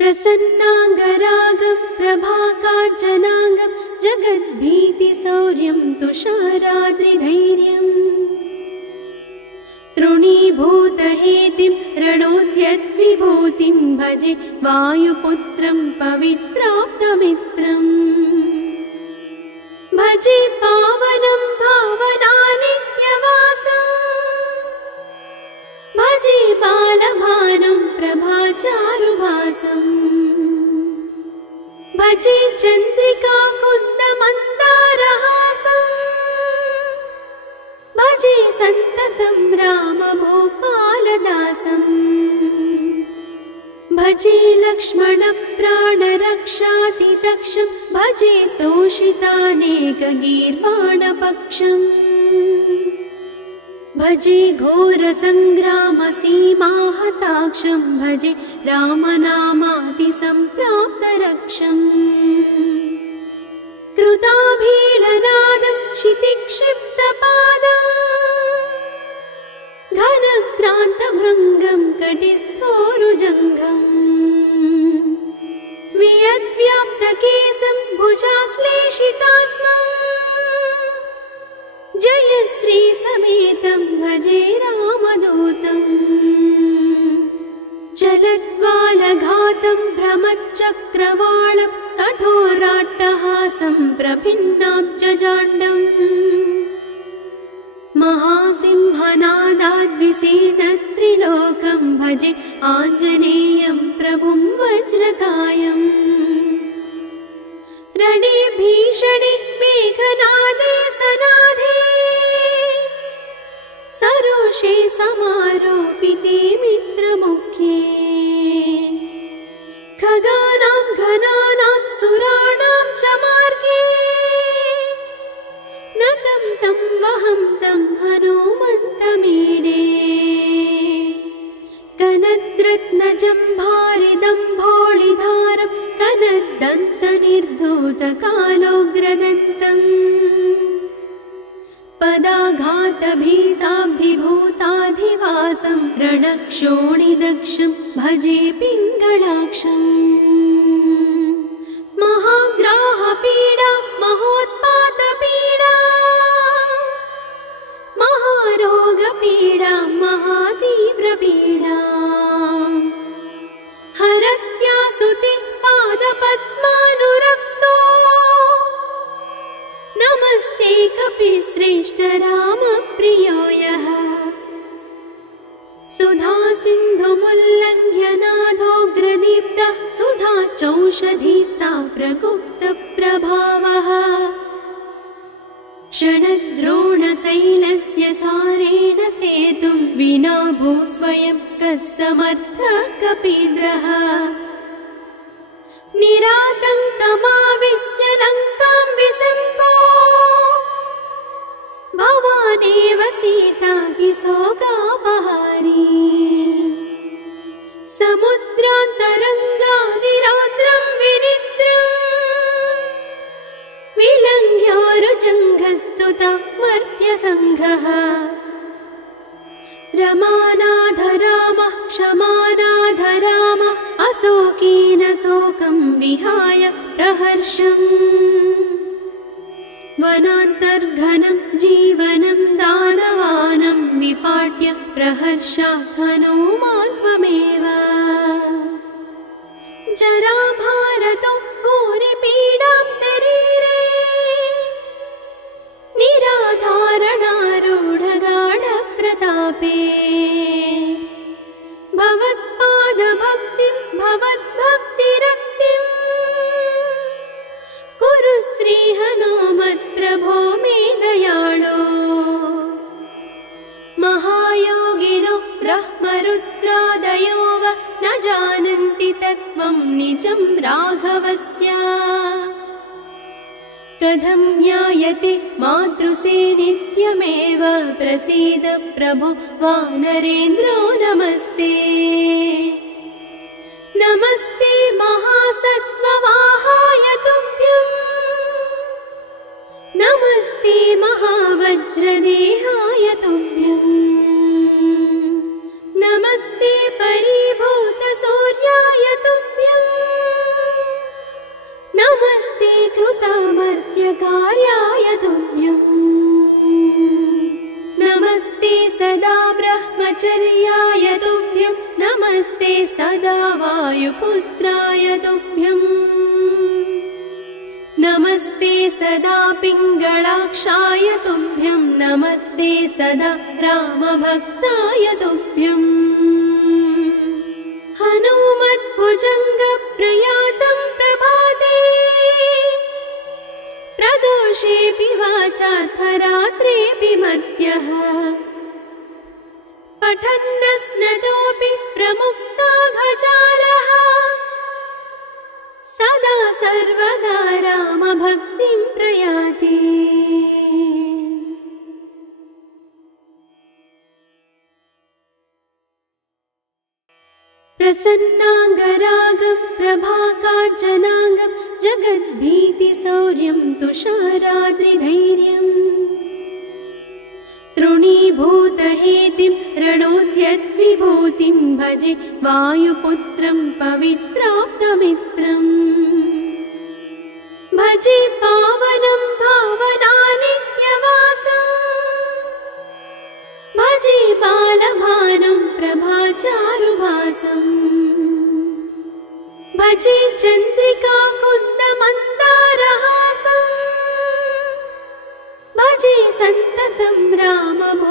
प्रसन्नाङ्गरागं प्रभाकाञ्चनाङ्गं जगद्भीतिशौर्यं तुषाराद्रिधैर्यम् तृणीभूतहेतिं रणोद्यद्विभूतिं भजे वायुपुत्रं पवित्राप्तमित्रम् भजे पावनं भावनानित्यवासम् भजे बालभानं प्रभाचारुभासम् भजे चन्द्रिका कुन्दमन्दारहासम् भजे सन्ततं रामभूपालदासम् भजे लक्ष्मणप्राणरक्षातिदक्षं भजे तोषितानेकगीर्वाणपक्षम् भजे घोरसङ्ग्रामसीमाहताक्षं भजे रामनामातिसम्प्राप्तरक्षम् कृताभीलनादं क्षितिक्षिप्तपादम् घनक्रान्तभृङ्गं कटिस्थोरुजङ्घम् वियद्व्याप्तकेशं भुजाश्लेषितास्मम् जयश्रीसमेतं भजे रामदूतम् चलद्वालघातं भ्रमच्चक्रवालं कठोराट्टहासं प्रभिन्नाब्जजाण्डम् महासिंहनादाद्विशीर्णत्रिलोकं भजे आञ्जनेयं प्रभुं वज्रकायम् रणे भीषणे मेघनादे सनादे सरोषे समारोपिते मित्रमुख्ये खगानां घनानां सुराणां च मार्गे नतं तं वहं तं हनुमन्तमीडे कनद्रत्नजम्भारिदम्भोळिधारं कनद्दन्तनिर्धूतकालोग्रदन्तम् पदाघातभीताब्धिभूताधिवासं रणक्षोणिदक्षं भजे पिङ्गळाक्षम् महाग्राहपीडा महोत्पातपीडा महारोगपीडा महातीव्रपीडा हरत्यासुते पादपद्मानुरक्तो नमस्ते कपिश्रेष्ठ रामप्रियो यः सुधा सिन्धुमुल्लङ्घ्य नाथोग्रदीप्तः सुधा चौषधीस्ता प्रगुप्तप्रभावः षडद्रोणशैलस्य सारेण सेतुं विना भूस्वयं कः समर्थः कपीन्द्रः निरातङ्कमाविश्य लङ्कां विसङ्गो भवानेव सीतातिशोकापहारी समुद्रान्तरङ्गादिरौद्रं विनिद्रम् विलङ्घ्योरुजङ्घस्तुता मर्त्यसङ्घः रमानाथ रामः क्षमानाथ रामः अशोकेन शोकं विहाय प्रहर्षम् वनान्तर्घनं जीवनं दानवानं विपाट्य प्रहर्षात् हनूमान् त्वमेव जराभारतो भूरिपीडां शरीरे निराधारणारूढगाढप्रतापे भवत्पादभक्तिं भवद्भक्तिरक्तिं कुरु श्रीहनुमत्प्रभो मे दयाळो महायोगिनो ब्रह्मरुद्रादयो वा न जानन्ति तत्त्वं निजं राघवस्य कथं ज्ञायते मातृसे नित्यमेव प्रसीद प्रभो वानरेन्द्रो नमस्ते नमस्ते महासत्त्ववाहाय तुभ्यं नमस्ते महावज्रदेहाय तुभ्यं नमस्ते परिभूतसूर्याय तुभ्यम् वायुचर्याय तुभ्यं नमस्ते सदा वायुपुत्राय तुभ्यं नमस्ते सदा पिङ्गलाक्षाय तुभ्यं नमस्ते सदा रामभक्ताय तुभ्यं हनुमद्भुजङ्गप्रयातं प्रभाते प्रदोषेऽपि वाचार्थरात्रेऽपि मर्त्यः पठन्नस्नतोऽपि प्रमुक्ताघजालः सदा सर्वदा रामभक्तिं प्रयाति प्रसन्नाङ्गरागं प्रभाकाञ्चनाङ्गं जगद्भीतिशौर्यं तुषाराद्रिधैर्यम् तृणीभूतहेतिं रणोद्यद्विभूतिं भजे वायुपुत्रं पवित्राप्तमित्रम् भजे पावनं भावनानित्यवासम् भजे बालभानं प्रभाचारुभासम् भजे चन्द्रिकाकुन्दमन्दारहासम् भजे सन्ततं रामभूपालदासम्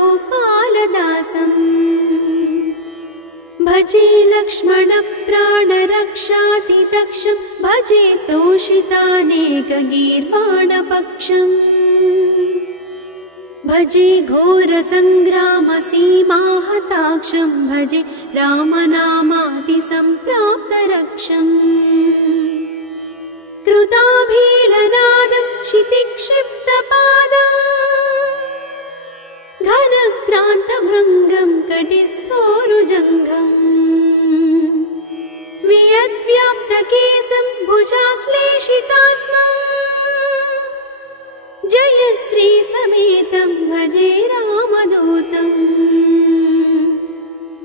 भजे लक्ष्मणप्राणरक्षातिदक्षं भजे तोषितानेकगीर्वाणपक्षम् भजे घोरसङ्ग्रामसीमाहताक्षं भजे रामनामातिसम्प्राप्तरक्षम् कृताभीलनादं क्षितिक्षिप्तपादम् घनक्रान्तभृङ्गं कटिस्थोरुजङ्घम् वियद्व्याप्तकेशं भुजाश्लेषितास्मम् जयश्रीसमेतं भजे रामदूतम्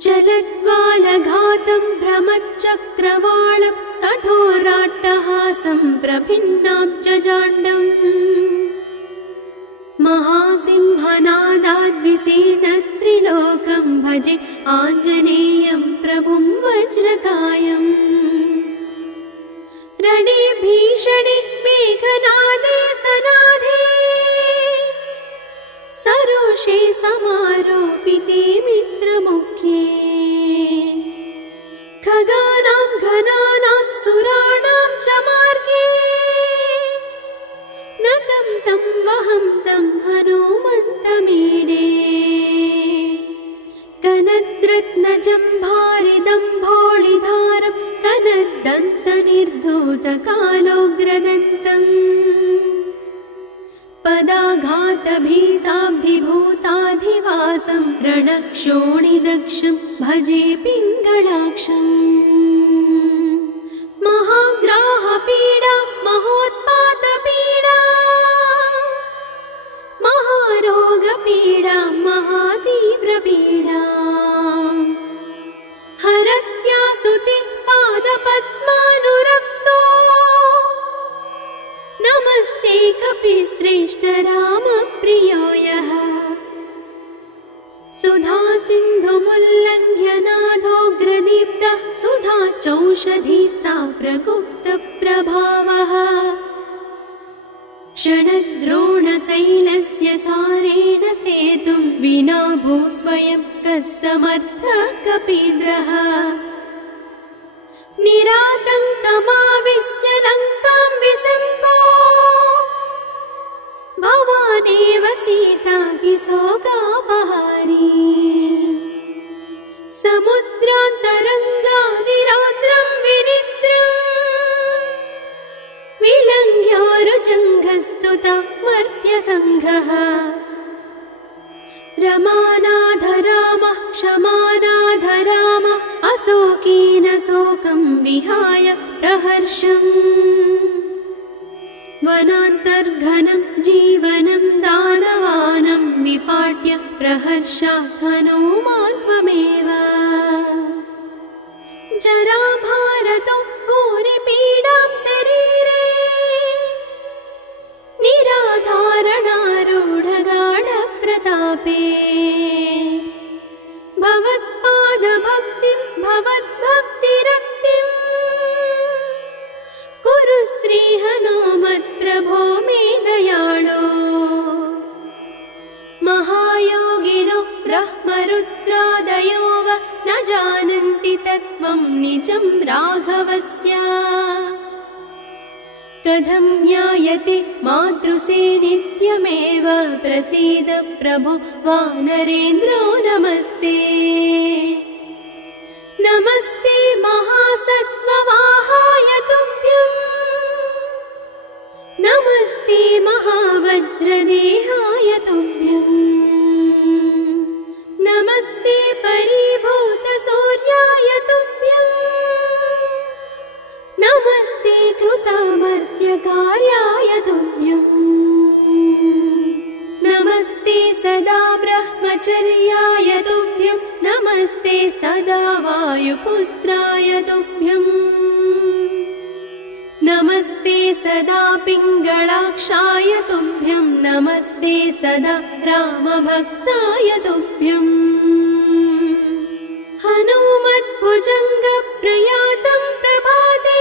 चलद्वालघातं भ्रमच्चक्रवालं कठोराट्टहासं प्रभिन्नाब्जजाण्डम् महासिंहनादाद्विशीर्णत्रिलोकं भजे आञ्जनेयं प्रभुं वज्रकायम् रणे भीषणे मेघनादे सनादे सरोषे समारोपिते मित्रमुख्ये खगानां घनानां सुराणां च मार्गे नतं तं वहं तं हनुमन्तमीडे कनद्रत्नजम्भारिदम्भोळिधारं कनद्दन्तनिर्धूतकालोग्रदन्तम् पदाघातभीताब्धिभूताधिवासं रणक्षोणिदक्षं भजे पिङ्गलाक्षम् महाग्राहपीडा महोत्पातपीडा महारोगपीडा महातीव्रपीडा हरत्यासुते पादपद्मानुरक्तो नमस्ते कपिश्रेष्ठ रामप्रियो यः सुधा सिन्धुमुल्लङ्घ्य नाथोग्रदीप्तः सुधा चौषधीस्ता प्रगुप्तप्रभावः षडद्रोणशैलस्य सारेण सेतुं विना भूस्वयं कः समर्थः कपीन्द्रः निरातङ्कमाविश्य लङ्कां विसम्पो भवानेव सीतातिशोकापहारी समुद्रान्तरङ्गादिरौद्रं विनिद्रम् विलङ्घ्योरुजङ्घस्तुता मर्त्यसङ्घः रमानाधरामः क्षमानाधरामः अशोकेन शोकं विहाय प्रहर्षम् वनान्तर्घनं जीवनं दानवानं विपाट्य प्रहर्षात् हनुमान् त्वमेव जराभारतो भूरिपीडां शरीरे निराधारणारूढगाढप्रतापे भवत् निजं राघवस्य कथं ज्ञायते मातृसे नित्यमेव प्रसीद प्रभो वानरेन्द्रो नमस्ते नमस्ते महासत्त्ववाहाय तुभ्यं नमस्ते महावज्रदेहाय तुभ्यं नमस्ते परिभूतसूर्याय तुभ्यं नमस्ते कृतामर्त्यकार्याय तुभ्यं नमस्ते सदा ब्रह्मचर्याय तुभ्यं नमस्ते सदा वायुपुत्राय तुभ्यं नमस्ते सदा पिङ्गळाक्षाय तुभ्यं नमस्ते सदा रामभक्ताय तुभ्यं हनुमद्भुजङ्गप्रयातं प्रभाते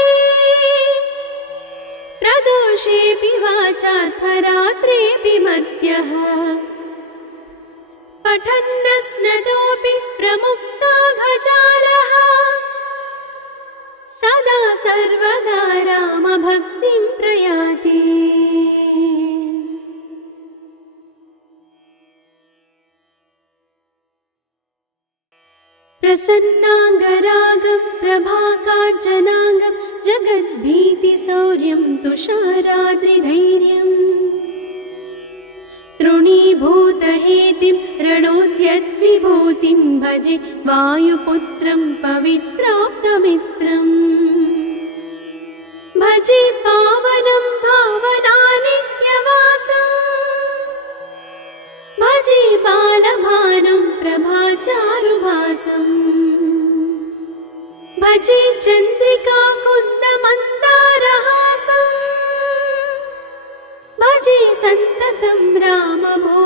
प्रदोषेऽपि वाचार्थरात्रेऽपि मर्त्यः पठन्नस्नतोऽपि प्रमुक्ताघजालः सदा सर्वदा रामभक्तिं प्रयाति प्रसन्नाङ्गरागं प्रभाकाञ्चनाङ्गं जगद्भीतिशौर्यं तुषाराद्रिधैर्यम् तृणीभूतहेतिं रणोद्यद्विभूतिं भजे वायुपुत्रं पवित्राप्तमित्रम् भजे पावनं भावनानित्यवासम् भजे बालभानुं प्रभाचारुभासम् भजे चन्द्रिकाकुन्दमन्दारहासम् भजे सन्ततं रामभूपालदासम्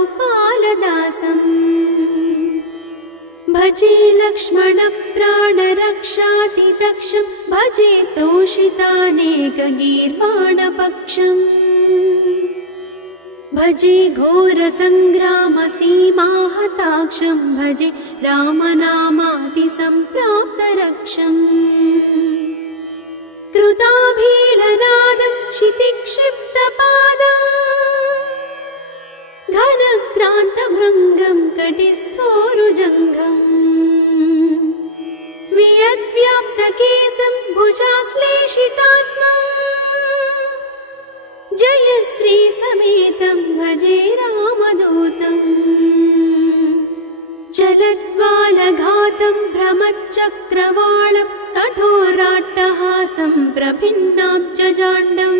भजे लक्ष्मणप्राणरक्षातिदक्षं भजे तोषितानेकगीर्वाणपक्षम् भजे घोरसङ्ग्रामसीमाहताक्षं भजे रामनामातिसम्प्राप्तरक्षम् कृताभीलनादं क्षितिक्षिप्तपादम् घनक्रान्तभृङ्गं कटिस्थोरुजङ्घम् वियद्व्याप्तकेशं भुजाश्लेषितास्मम् जयश्रीसमेतं भजे रामदूतम् चलद्वालघातं भ्रमच्चक्रवालं कठोराट्टहासं प्रभिन्नाब्जजाण्डम्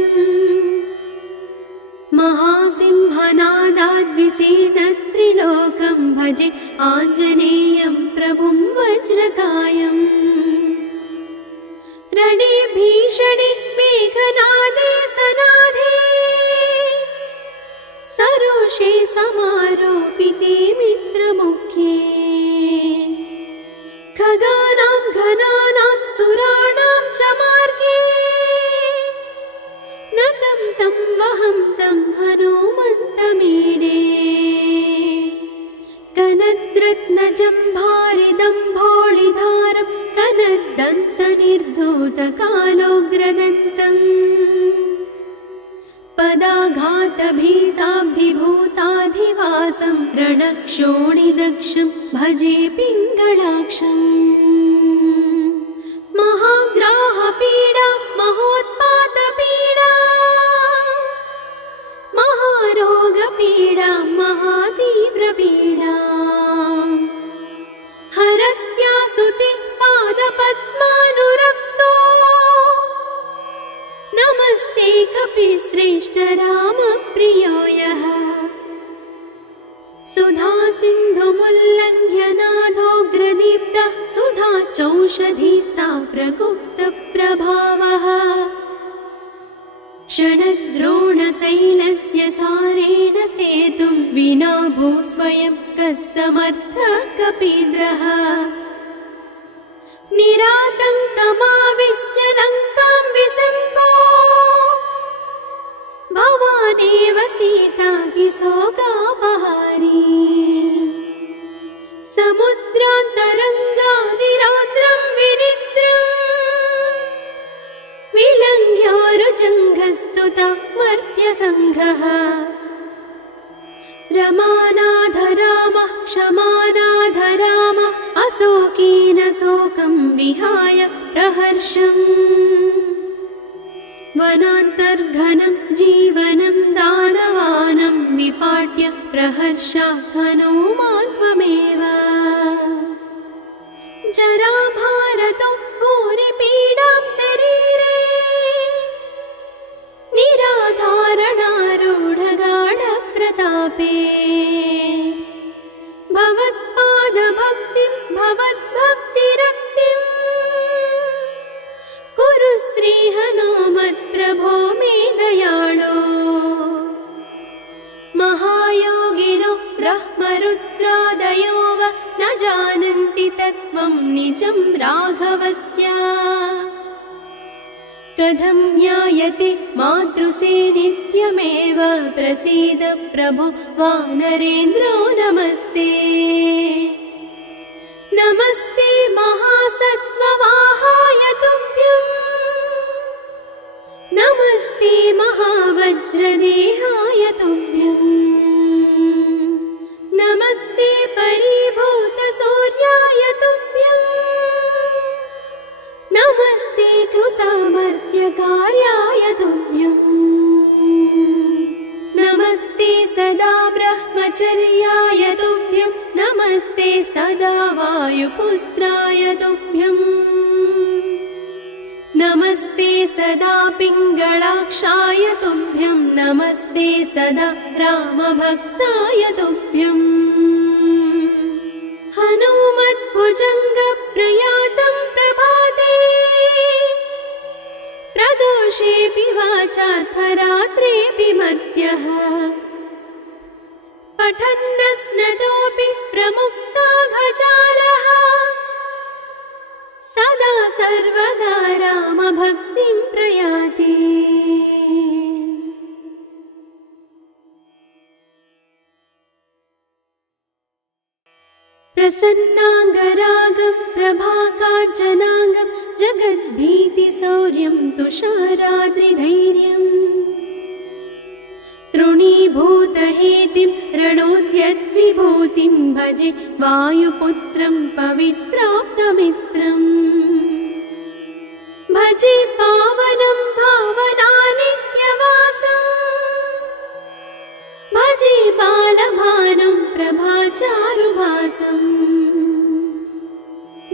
महासिंहनादाद्विशीर्णत्रिलोकं भजे आञ्जनेयं प्रभुं वज्रकायम् रणे भीषणे मेघनादे सनाधे सरोषे समारोपिते मित्रमुख्ये खगानां घनानां सुराणां च मार्गे नतं तं वहं तं हनुमन्तमीडे कनद्रत्नजम्भारिदम्भोळिधारं कनद्दन्तनिर्धूतकालोग्रदन्तम् पदाघातभीताब्धिभूताधिवासं रणक्षोणिदक्षं भजे पिङ्गळाक्षम् महाग्राहपीडा महोत्पातपीडा महारोगपीडा महातीव्रपीडा हरत्यासुते पादपद्मानुरक्तो नमस्ते कपिश्रेष्ठ रामप्रियो यः सुधा सिन्धुमुल्लङ्घ्यनाथोग्रदीप्तः सुधा चौषधीस्ता प्रगुप्तप्रभावः षडद्रोणशैलस्य सारेण सेतुं विना भूस्वयं कः समर्थः कपीन्द्रः निरातङ्कमाविश्य लङ्कां विसम्पो भवानेव सीतातिशोकापहारी समुद्रान्तरङ्गादिरौद्रं विनिद्रम् पुरस्तुता मर्त्यसङ्घः रमानाथ रामः क्षमानाथ रामः अशोकेन शोकं विहाय प्रहर्षम् वनान्तर्घनं जीवनं दानवानं विपाट्य प्रहर्षात् हनूमान् त्वमेव जराभारतो भूरिपीडां शरीरे निराधारणारूढगाढप्रतापे भवत्पादभक्तिं भवद्भक्तिरक्तिं कुरु श्रीहनुमत्प्रभो मे दयाळो महायोगिनो ब्रह्मरुद्रादयो वा न जानन्ति तत्त्वं निजं राघवस्य कथं ज्ञायते मातृसे नित्यमेव प्रसीद प्रभो वानरेन्द्रो नमस्ते नमस्ते महासत्त्ववाहाय तुभ्यं नमस्ते महावज्रदेहाय तुभ्यं नमस्ते परिभूतसूर्याय तुभ्यं नमस्ते कृतामर्त्यकार्याय तुभ्यं नमस्ते सदा ब्रह्मचर्याय तुभ्यं नमस्ते सदा वायुपुत्राय तुभ्यं नमस्ते सदा पिङ्गळाक्षाय तुभ्यं नमस्ते सदा रामभक्ताय तुभ्यं हनुमद्भुजङ्गप्रयातं प्रभाते प्रदोषेऽपि वाचार्थरात्रेऽपि मर्त्यः पठन्नस्नतोऽपि प्रमुक्ताघजालः सदा सर्वदा रामभक्तिं प्रयाति प्रसन्नाङ्गरागं प्रभाकाञ्चनाङ्गं जगद्भीतिशौर्यं तुषाराद्रिधैर्यम् तृणीभूतहेतिं रणोद्यद्विभूतिं भजे वायुपुत्रं पवित्राप्तमित्रम् भजे पावनं भावनानित्यवासम् भजे बालभानं प्रभाचारुभासम्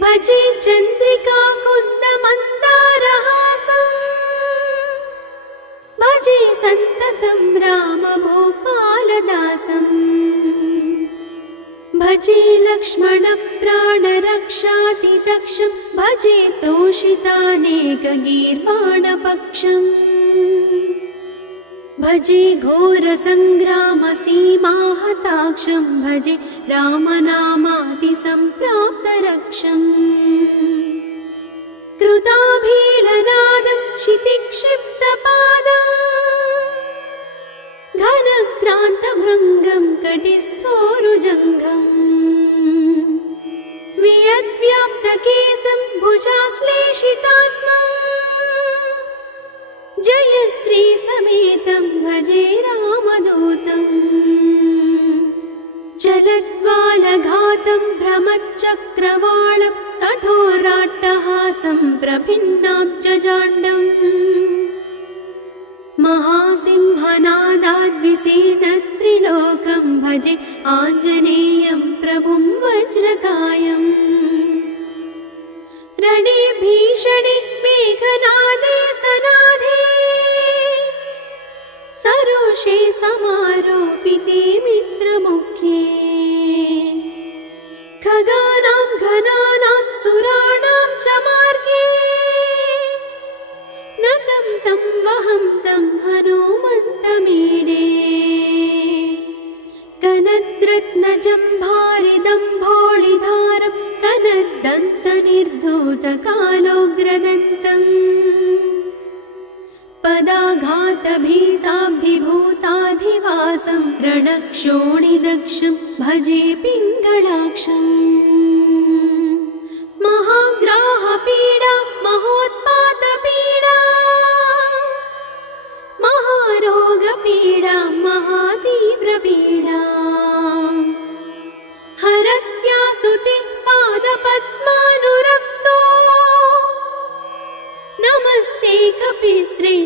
भजे चन्द्रिका कुन्दमन्दारहासम् भजे सन्ततं रामभूपालदासम् भजे लक्ष्मणप्राणरक्षातिदक्षं भजे तोषितानेकगीर्वाणपक्षम् भजे घोरसङ्ग्रामसीमाहताक्षं भजे रामनामातिसम्प्राप्तरक्षम् कृताभीलनादं क्षितिक्षिप्तपादम् घनक्रान्तभृङ्गं कटिस्थोरुजङ्घम् वियद्व्याप्तकेशं भुजाश्लेषितास्मम् जयश्रीसमेतं भजे रामदूतम् चलद्वालघातं भ्रमच्चक्रवालं कठोराट्टहासं प्रभिन्नाब्जजाण्डम् महासिंहनादाद्विशीर्णत्रिलोकं भजे आञ्जनेयं प्रभुं वज्रकायम् रणे भीषणे मेघनादे सनाधे सरोषे समारोपिते मित्रमुख्ये खगानां घनानां सुराणां च मार्गे नतं तं वहं तं हनुमन्तमीडे कनद्रत्नजम्भारिदम्भोळिधारं कनद्दन्तनिर्धूतकालोग्रदन्तम् पदाघातभीताब्धिभूताधिवासं रणक्षोणिदक्षं भजे पिङ्गळाक्षम् महाग्राहपीडा महोत्पातपीडा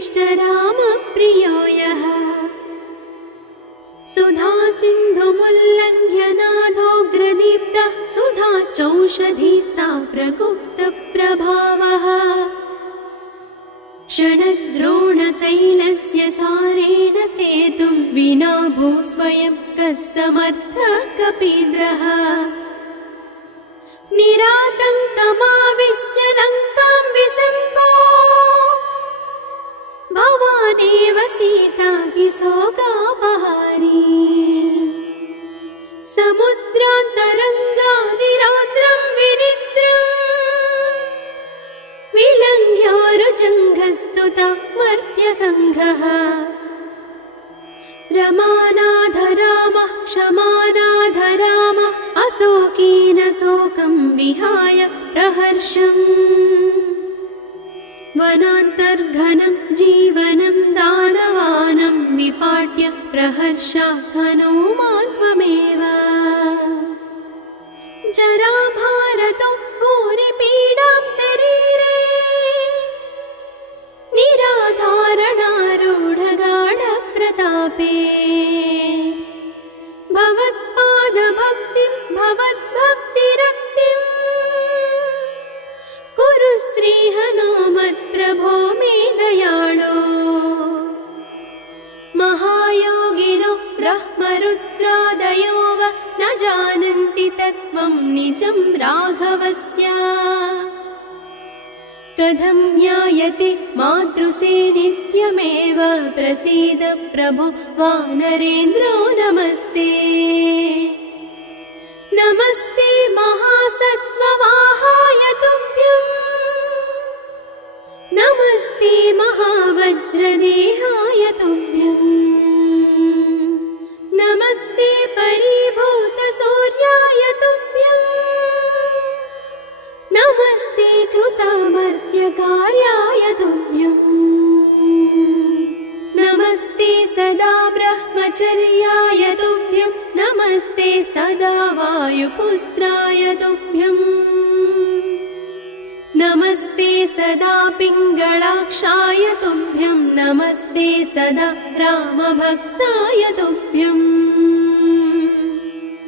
श्रेष्ठ रामप्रियो यः सुधा सिन्धुमुल्लङ्घ्य नाथोग्रदीप्तः सुधा चौषधीस्ता प्रगुप्तप्रभावः षडद्रोणशैलस्य सारेण सेतुं विना भूस्वयं कः समर्थः कपीन्द्रः निरातङ्कमाविश्य लङ्कां विसम्पो भवानेव सीतातिशोकापहारी समुद्रान्तरङ्गादिरौद्रं विनिद्रम् विलङ्घ्योरुजङ्घस्तुता मर्त्यसङ्घः रमानाथ रामः क्षमानाथ रामः अशोकेन शोकं विहाय प्रहर्षम् वनान्तर्घनं जीवनं दानवानं विपाट्य प्रहर्षात् हनूमान् त्वमेव जराभारतो भूरिपीडां शरीरे निराधारणारूढगाढप्रतापे भवत्पादभक्तिं भवद्भक्तिरक्तिं कुरु श्रीहनुमत्प्रभो मे दयाळो महायोगिनो ब्रह्मरुद्रादयो वा न जानन्ति तत्त्वं निजं राघवस्य कथं ज्ञायते मातृसे नित्यमेव प्रसीद प्रभो वानरेन्द्रो नमस्ते नमस्ते महासत्त्ववाहाय तुभ्यं नमस्ते महावज्रदेहाय तुभ्यं नमस्ते परिभूतसूर्याय तुभ्यं नमस्ते कृतामर्त्यकार्याय तुभ्यं नमस्ते सदा ब्रह्मचर्याय तुभ्यं नमस्ते सदा वायुपुत्राय तुभ्यं नमस्ते सदा पिङ्गळाक्षाय तुभ्यं नमस्ते सदा रामभक्ताय तुभ्यं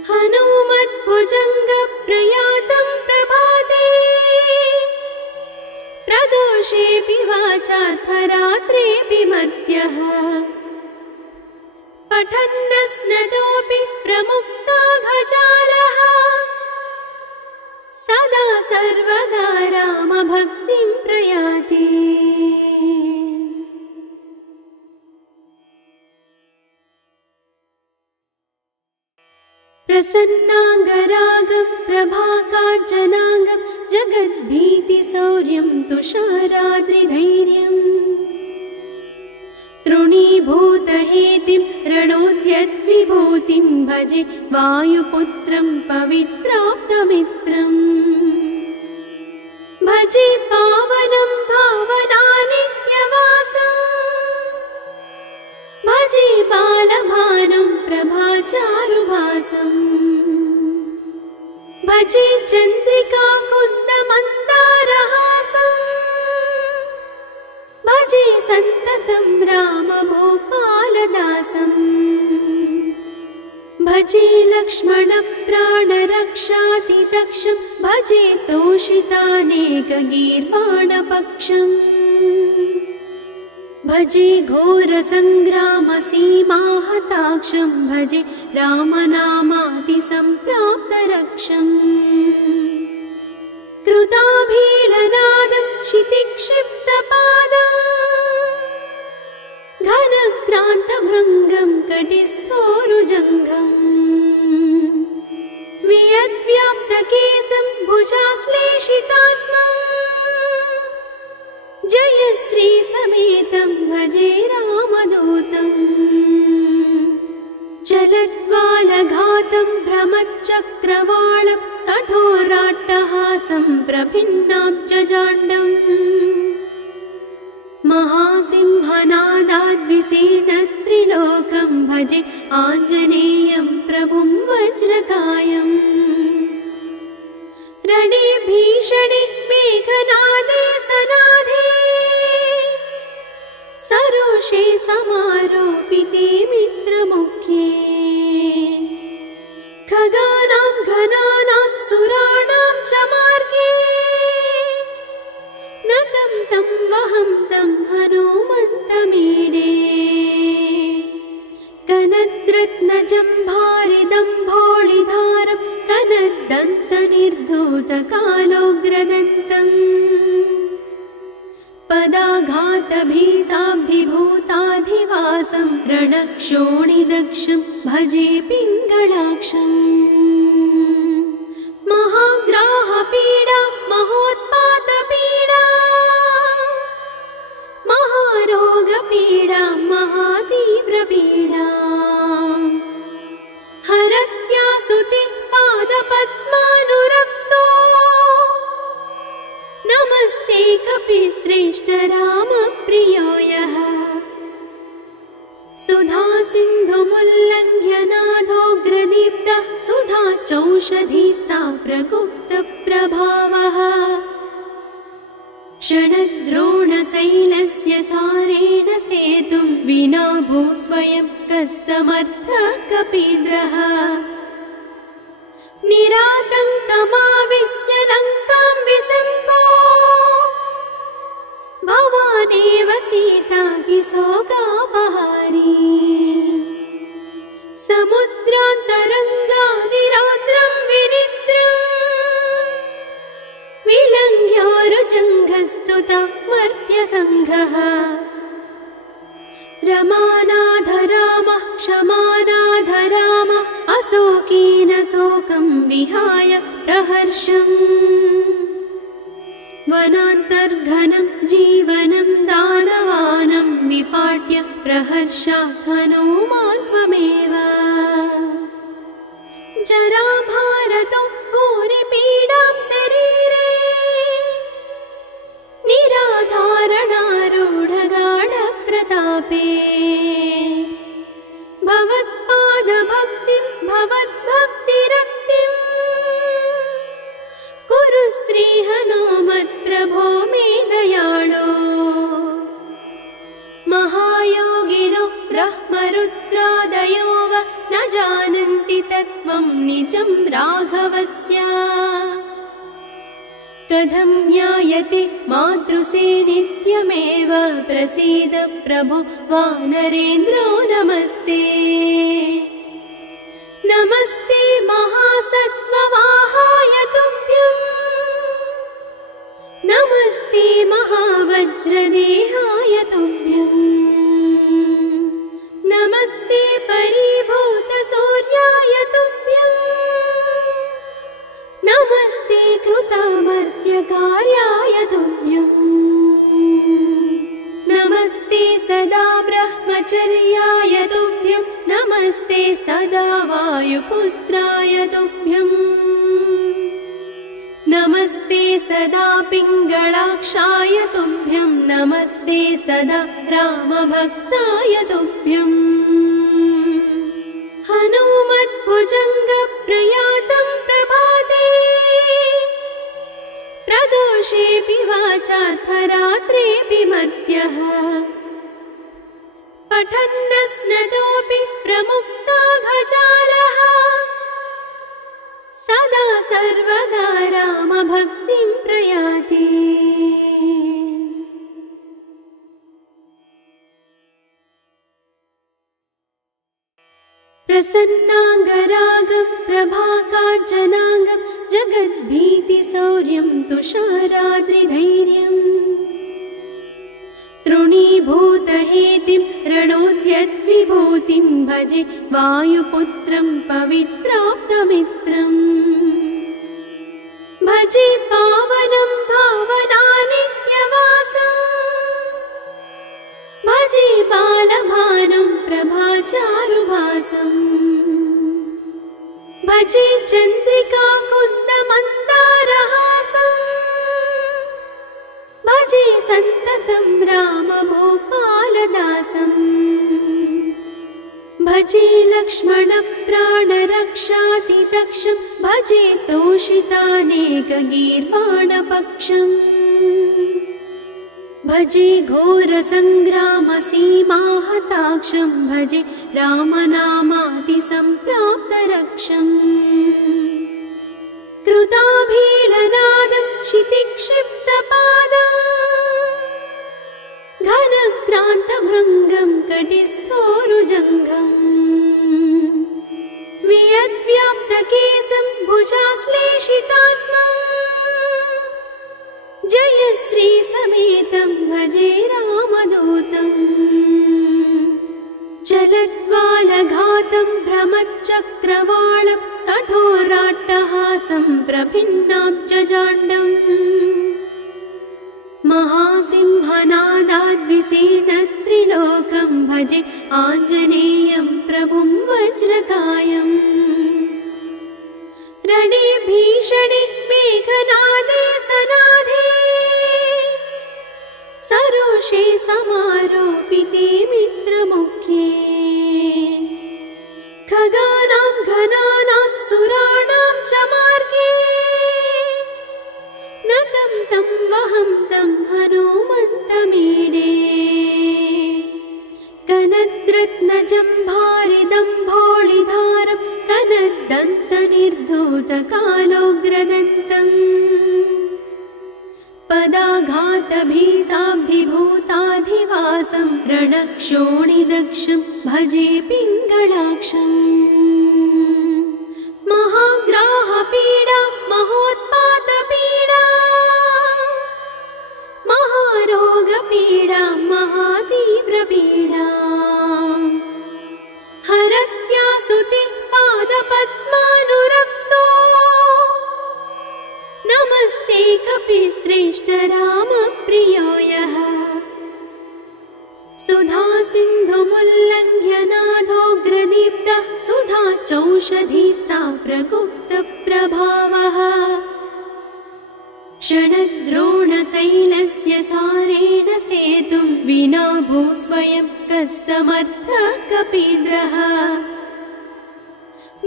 हनुमद्भुजङ्गप्रयातं प्रभाते प्रदोषेऽपि वाचार्थरात्रेऽपि मर्त्यः पठन्नस्नतोऽपि प्रमुक्ताघजालः सदा सर्वदा रामभक्तिं प्रयाति प्रसन्नाङ्गरागं प्रभाकाञ्चनाङ्गं जगद्भीतिशौर्यं तुषाराद्रिधैर्यम् तृणीभूतहेतिं रणोद्यद्विभूतिं भजे वायुपुत्रं पवित्राप्तमित्रम् भजे पावनं भावनानित्यवासम् भजे बालभानुं प्रभाचारुभासम् भजे चन्द्रिकाकुन्दमन्दारहासम् भजे सन्ततं रामभूपालदासम् भजे लक्ष्मणप्राणरक्षातिदक्षं भजे तोषितानेकगीर्वाणपक्षम् भजे घोरसङ्ग्रामसीमाहताक्षं भजे रामनामातिसम्प्राप्तरक्षम् कृताभीलनादं क्षितिक्षिप्तपादम् घनक्रान्तभृङ्गं कटिस्थोरुजङ्घम् वियद्व्याप्तकेशं भुजाश्लेषितास्मम् जयश्री समेतं भजे रामदूतम् चलद्वालघातं भ्रमच्चक्रवालं कठोराट्टहासं प्रभिन्नाब्जजाण्डम् महासिंहनादाद्विशीर्णत्रिलोकं भजे आञ्जनेयं प्रभुं वज्रकायम् रणे भीषणे मेघनादे सनादे सरोषे समारोपिते मित्रमुख्ये खगानां घनानां सुराणां च मार्गे नतं तं वहं तं हनुमन्तमीडे कनद्रत्नजम्भारिदम्भोळिधारं कनद्दन्तनिर्धूतकालोग्रदन्तम् पदाघातभीताब्धिभूताधिवासं रणक्षोणिदक्षं भजे पिङ्गळाक्षम् महाग्राहपीडा महोत्पातपीडा महारोगपीडा महातीव्रपीडा हरत्यासुति पादपद्मानुरक्तो नमस्ते कपिश्रेष्ठ रामप्रियो यः सुधा सिन्धुमुल्लङ्घ्य नाथोग्रदीप्तः सुधा चौषधीस्ता प्रगुप्तप्रभावः षडद्रोणशैलस्य सारेण सेतुं विना भूस्वयं कः समर्थः कपीन्द्रः निरातङ्कमाविश्य लङ्कां विसम्पो भवानेव सीतातिशोकापहारी समुद्रान्तरङ्गादिरौद्रं विनिद्रम् विलङ्घ्योरुजङ्घस्तुता मर्त्यसङ्घः रमानाधरामः क्षमानाधरामः अशोकेन शोकं विहाय प्रहर्षम् वनान्तर्घनं जीवनं दानवानं विपाट्य प्रहर्षात् हनूमान् त्वमेव जराभारतो भूरिपीडां शरीरे निराधारणारूढगाढप्रतापे भवत्पादभक्तिं भवद्भक्तिरक्तिं कुरु श्रीहनुमत्प्रभो मे दयाळो महायोगिनो ब्रह्मरुद्रादयो वा न जानन्ति तत्त्वं निजं राघवस्य कथं ज्ञायते मातृसे नित्यमेव प्रसीद प्रभो वानरेन्द्रो नमस्ते नमस्ते महासत्त्ववाहाय तुभ्यं नमस्ते महावज्रदेहाय तुभ्यं नमस्ते परिभूतसूर्याय तुभ्यं नमस्ते कृतामर्त्यकार्याय तुभ्यं नमस्ते सदा ब्रह्मचर्याय तुभ्यं नमस्ते सदा वायुपुत्राय तुभ्यं नमस्ते सदा पिङ्गळाक्षाय तुभ्यं नमस्ते सदा रामभक्ताय तुभ्यं हनुमद्भुजङ्गप्रयातं प्रभाते प्रदोषेऽपि वाचार्थरात्रेऽपि मर्त्यः पठन्नस्नतोऽपि प्रमुक्ताघजालः सदा सर्वदा रामभक्तिं प्रयाति प्रसन्नाङ्गरागं प्रभाकाञ्चनाङ्गं जगद्भीतिशौर्यं तुषाराद्रिधैर्यम् तृणीभूतहेतिं रणोद्यद्विभूतिं भजे वायुपुत्रं पवित्राप्तमित्रम् भजे पावनं भावनानित्यवासम् भजे बालभानं प्रभाचारुभासम् भजे चन्द्रिकाकुन्दमन्दारहासम् भजे सन्ततं रामभूपालदासम् भजे लक्ष्मणप्राणरक्षातिदक्षं भजे तोषितानेकगीर्वाणपक्षम् भजे घोरसङ्ग्रामसीमाहताक्षं भजे रामनामातिसम्प्राप्तरक्षम् कृताभीलनादं क्षितिक्षिप्तपादम् घनक्रान्तभृङ्गं कटिस्थोरुजङ्घम् वियद्व्याप्तकेशं भुजाश्लेषितास्मम् जयश्री समेतं भजे रामदूतम् चलद्वालघातं भ्रमच्चक्रवालं कठोराट्टहासं प्रभिन्नाब्जजाण्डम् महासिंहनादाद्विशीर्णत्रिलोकं भजे आञ्जनेयं प्रभुं वज्रकायम् रणे भीषणे मेघनादे सनादे सरोषे समारोपिते मित्रमुख्ये खगानां घनानां सुराणां च मार्गे नतं तं वहं तं हनुमन्तमीडे कनद्रत्नजम्भारिदम्भोळिधारं कनद्दन्तनिर्धूतकालोग्रदन्तम् पदाघातभीताब्धिभूताधिवासं रणक्षोणिदक्षं भजे पिङ्गळाक्षम् महाग्राहपीडा महोत्पातपीडा महारोगपीडा महातीव्रपीडा हरत्यासुते पादपद्मानुरक्तो नमस्ते कपिश्रेष्ठ रामप्रियो यः सुधा सिन्धुमुल्लङ्घ्य नाथोग्रदीप्तः सुधा चौषधीस्ता प्रगुप्तप्रभावः षडद्रोणशैलस्य सारेण सेतुं विना भूस्वयं कः समर्थः कपीन्द्रः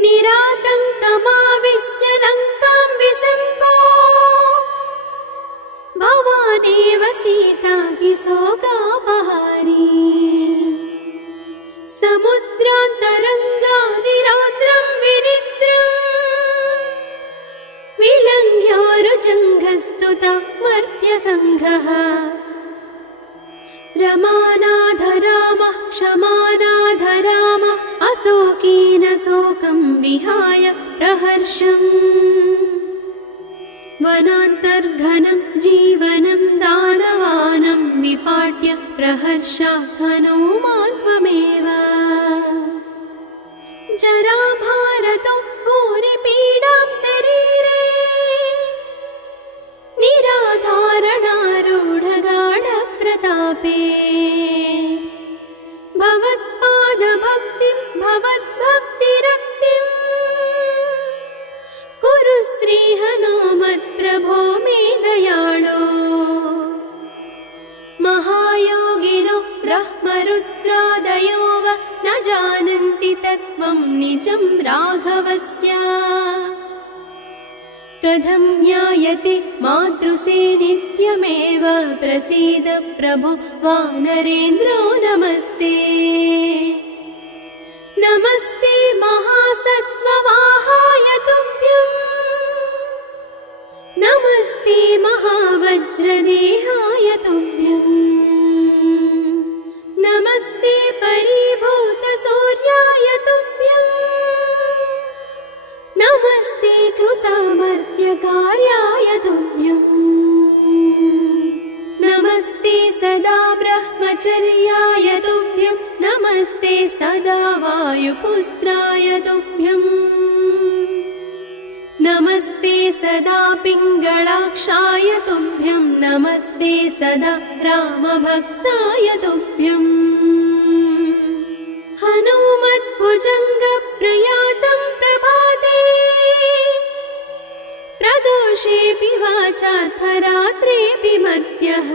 निरातङ्कमाविश्य लङ्कां विसङ्गो भवानेव सीतातिशोकापहारी समुद्रान्तरङ्गादिरौद्रं विनिद्रम् विलङ्घ्योरुजङ्घस्तुता मर्त्यसङ्घः रमानाधरामः क्षमानाधरामः अशोकेन शोकं विहाय प्रहर्षम् वनान्तर्घनं जीवनं दानवानं विपाट्य प्रहर्षात् हनुमान् त्वमेव जराभारतो भूरिपीडां शरीरे निराधारणारूढगाढप्रतापे भवत्पादभक्तिं भवद्भक्तिरक्तिं कुरु श्रीहनुमत्प्रभो मे दयाळो महायोगिनो ब्रह्मरुद्रादयो वा न जानन्ति तत्त्वं निजं राघवस्य कथं ज्ञायते मातृसे नित्यमेव प्रसीद प्रभो वानरेन्द्रो नमस्ते नमस्ते महासत्त्ववाहाय तुभ्यं नमस्ते महावज्रदेहाय तुभ्यं नमस्ते परिभूतसूर्याय तुभ्यं नमस्ते कृतामर्त्यकार्याय तुभ्यं नमस्ते सदा ब्रह्मचर्याय तुभ्यं नमस्ते सदा वायुपुत्राय तुभ्यं नमस्ते सदा पिङ्गळाक्षाय तुभ्यं नमस्ते सदा रामभक्ताय तुभ्यं हनुमद्भुजङ्गप्रयातं प्रभाते प्रदोषेऽपि वाचाथ रात्रेऽपि मर्त्यः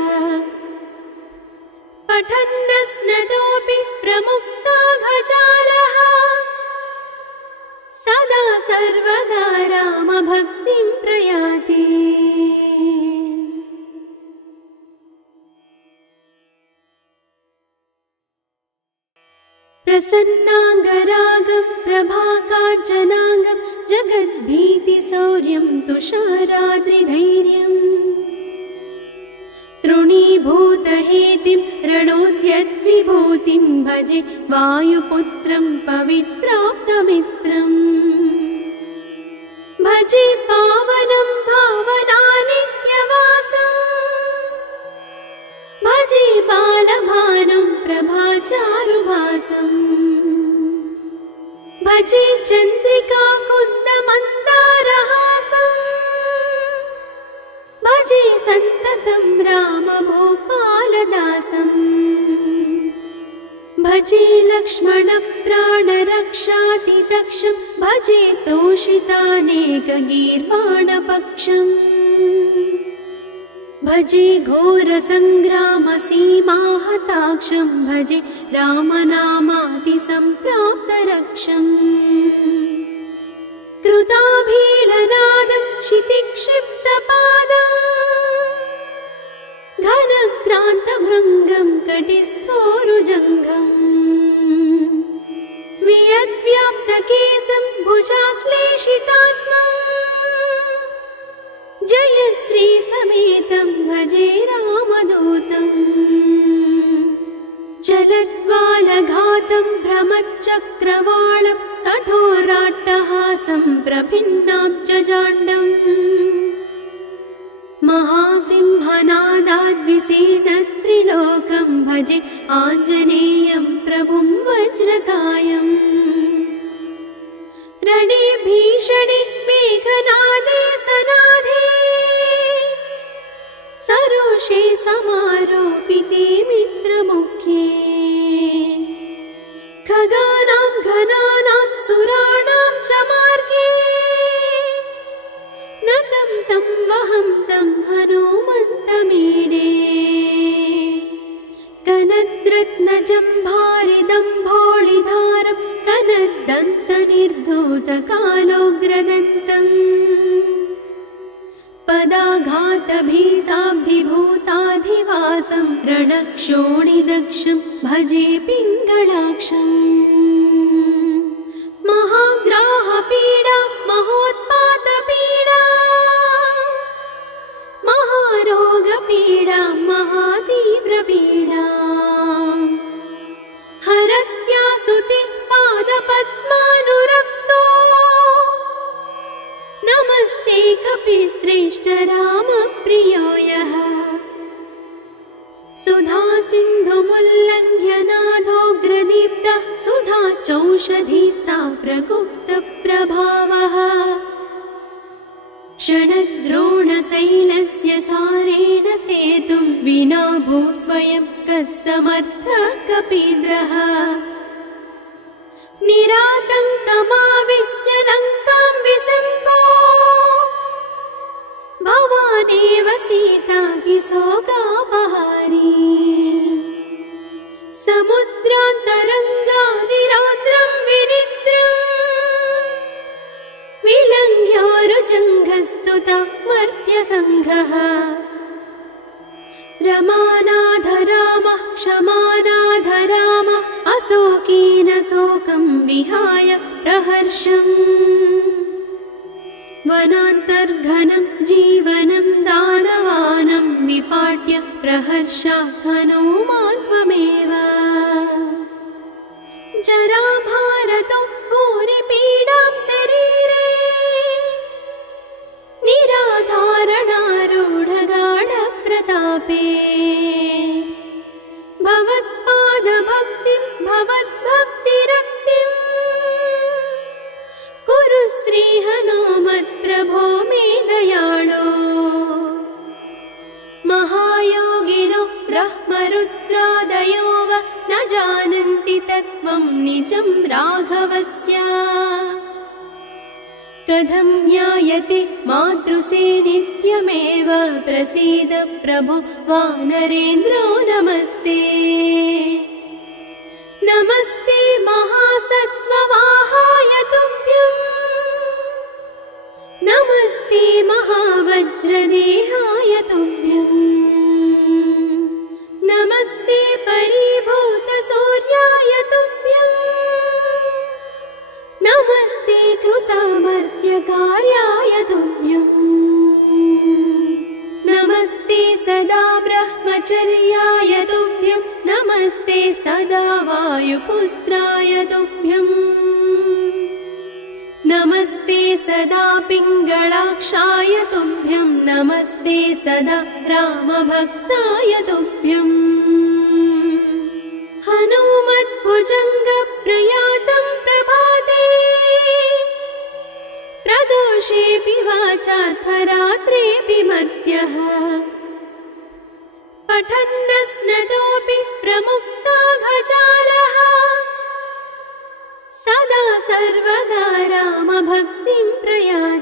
पठन्नस्नतोऽपि प्रमुक्ताघजालः सदा सर्वदा रामभक्तिं प्रयाति। प्रसन्नाङ्गरागं प्रभाकाञ्चनाङ्गं जगद्भीतिशौर्यं तुषाराद्रिधैर्यम् तृणीभूतहेतिं रणोद्यद्विभूतिं भजे वायुपुत्रं पवित्राप्तमित्रम् भजे पावनं भावनानित्यवासम् भजे बालभानुं प्रभाचारुभासम् भजे चन्द्रिकाकुन्दमन्दारहासम् भजे सन्ततं रामभूपालदासम् भजे लक्ष्मणप्राणरक्षातिदक्षं भजे तोषितानेकगीर्वाणपक्षम् भजे घोरसङ्ग्रामसीमाहताक्षं भजे रामनामातिसम्प्राप्तरक्षम् कृताभीलनादं क्षितिक्षिप्तपादम् घनक्रान्तभृङ्गं कटिस्थोरुजङ्घम् वियद्व्याप्तकेशं भुजाश्लेषितास्मम् जयश्रीसमेतं भजे रामदूतम् चलद्वालघातं भ्रमच्चक्रवालं कठोराट्टहासं प्रभिन्नाब्जजाण्डम् महासिंहनादाद्विशीर्णत्रिलोकं भजे आञ्जनेयं प्रभुं वज्रकायम् रणे भीषणे मेघनादे सनाधे सरोषे समारोपिते मित्रमुख्ये खगानां घनानां सुराणां च मार्गे नतं तं वहं तं हनुमन्तमीडे कनद्रत्नजम्भारिदम्भोळिधारं कनद्दन्तनिर्धूतकालोग्रदन्तम् पदाघातभीताब्धिभूताधिवासं रणक्षोणिदक्षं भजे पिङ्गळाक्षम् महाग्राहपीडा महोत्पातपीडा महारोगपीडा महातीव्रपीडा हरत्यासुते पादपद्मानुरक्तो नमस्ते कपिश्रेष्ठ रामप्रियो यः सुधा सिन्धुमुल्लङ्घ्य नाथोग्रदीप्तः सुधा चौषधीस्ता प्रगुप्तप्रभावः षडद्रोणशैलस्य सारेण सेतुं विना भूस्वयं कः समर्थः कपीन्द्रः निरातङ्कमाविश्य लङ्कां विसङ्को भवानेव सीतातिशोकापहारी समुद्रान्तरङ्गादिरौद्रं विनिद्रम् विलङ्घ्योरुजङ्घस्तुता मर्त्यसङ्घः रमानाधरामः क्षमानाधरामः अशोकेन शोकं विहाय प्रहर्षम् वनान्तर्घनं जीवनं दानवानं विपाट्य प्रहर्षात् हनूमान् त्वमेव जराभारतो भूरिपीडां शरीरे निराधारणारूढगाढप्रतापे भवत्पादभक्तिं भवद्भक्तिरक्तिं कुरु श्रीहनुमत्प्रभो मे दयाळो महायोगिनो ब्रह्मरुद्रादयो वा न जानन्ति तत्त्वं निजं राघवस्य कथं ज्ञायते मातृसे नित्यमेव प्रसीद प्रभो वानरेन्द्रो नमस्ते नमस्ते महासत्त्ववाहाय तुभ्यं नमस्ते महावज्रदेहाय तुभ्यं नमस्ते परिभूतसूर्याय तुभ्यम् सदा वायुपुत्राय तुभ्यम् नमस्ते सदा पिङ्गलाक्षाय तुभ्यं नमस्ते सदा रामभक्ताय तुभ्यम् हनुमद्भुजङ्गप्रयातं प्रभाते प्रदोषेऽपि वाचार्थरात्रेऽपि मर्त्यः पठन्नस्नतोऽपि प्रमुक्ताघजालः सदा सर्वदा रामभक्तिं प्रयाति।